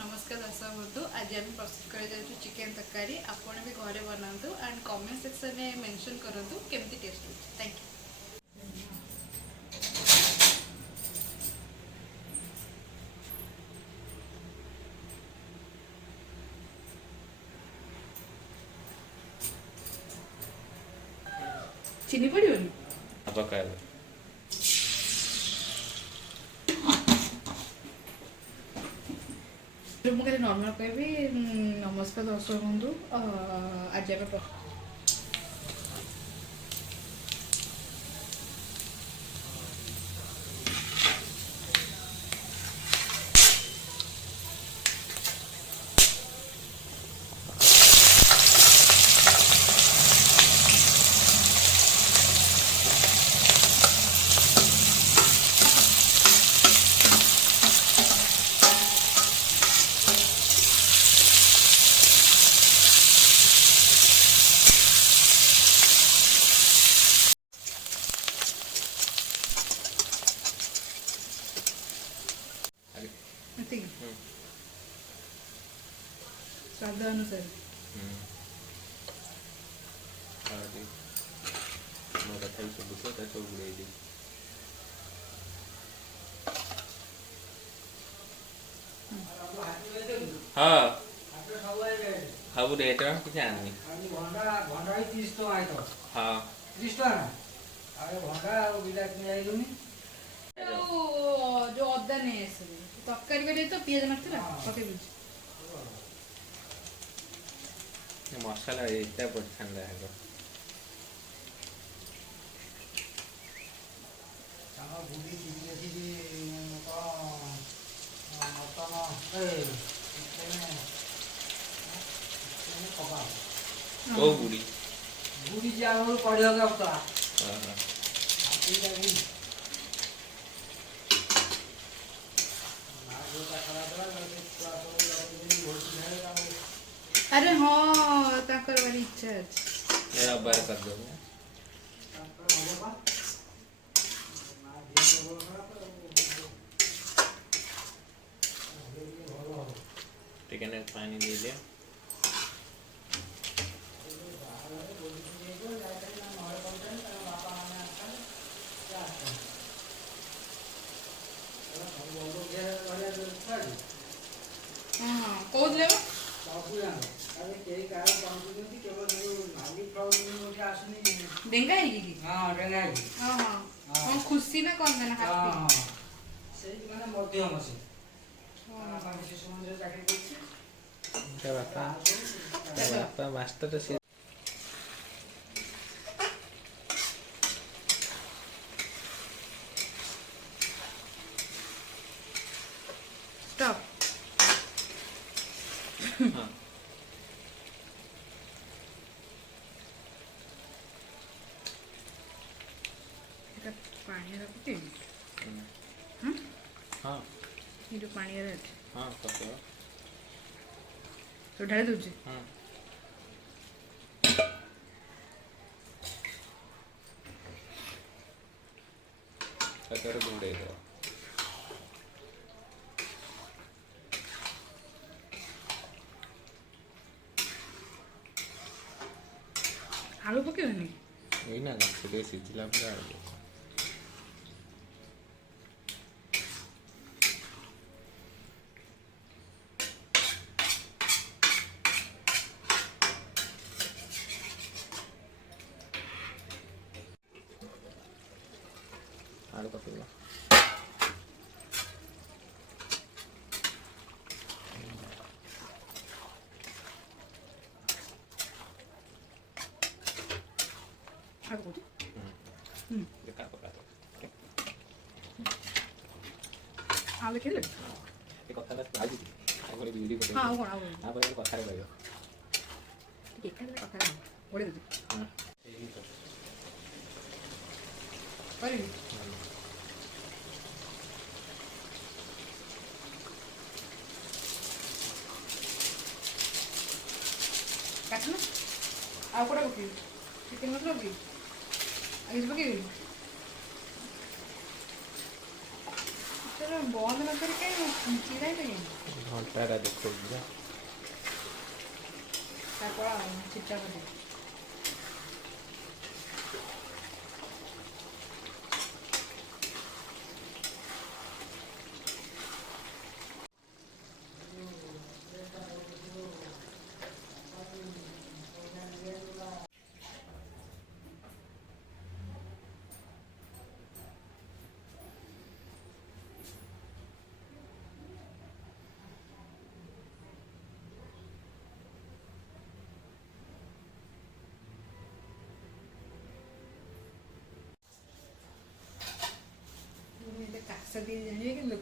नमस्कार दर्शक बंधु आज आम प्रस्तुत कर चिकेन तरकारी आपण भी घरे बनातु एंड कमेंट सेक्शन में मेंशन करूँ केमती टेस्ट हो। Thank you. चीनी पड़ोनी पकाए मुझे नॉर्मल कह नमस्कार दर्शक बंधु आज आम स्वाद अनुसार हाँ हाबू रेट किसी आनी हाँ जो अदा नहीं तरकारी बेले तो पियाज मारते पके मसाला इतना पसंद है ओ बुड़ी बुड़ी जी आम पड़ेगा तो अरे हाँ ताकर वाली इच्छा है मेरा बार कर दो चिकन में पानी ले लिया हाँ कौन लेवा डेंगा है की हाँ डेंगा है हाँ हाँ हाँ खुशी ना कौन देना हाँ हाथी सही माने मध्यम আছে बापा मास्टर से स्टॉप हाँ पानी रखते हाँ ये जो पानी रख हाँ पकड़ो तो ढाल दूजे हाँ पकड़ घोड़े दो आलू पकेबनी यही ना से सिझिला पूरा आलू पकेगा आलू ये का पका दो आलू खेले ये कथा ना आज आगरे वीडियो को हाँ कौन आलू आप ये कथा रे भाई ठीक है कथा ना ओडे दूजे हां पर काटना आ कोड़ा पके चिकन मतलब की आगे पके चलो बंद न करके चिड़ा ही ଘଣ୍ଟାଟା ଦେଖାଉଛି ଯା ତାକୁ ଚିଟା କରି କାଶ দিয়ে ଜାଣିବେ କିନ୍ତୁ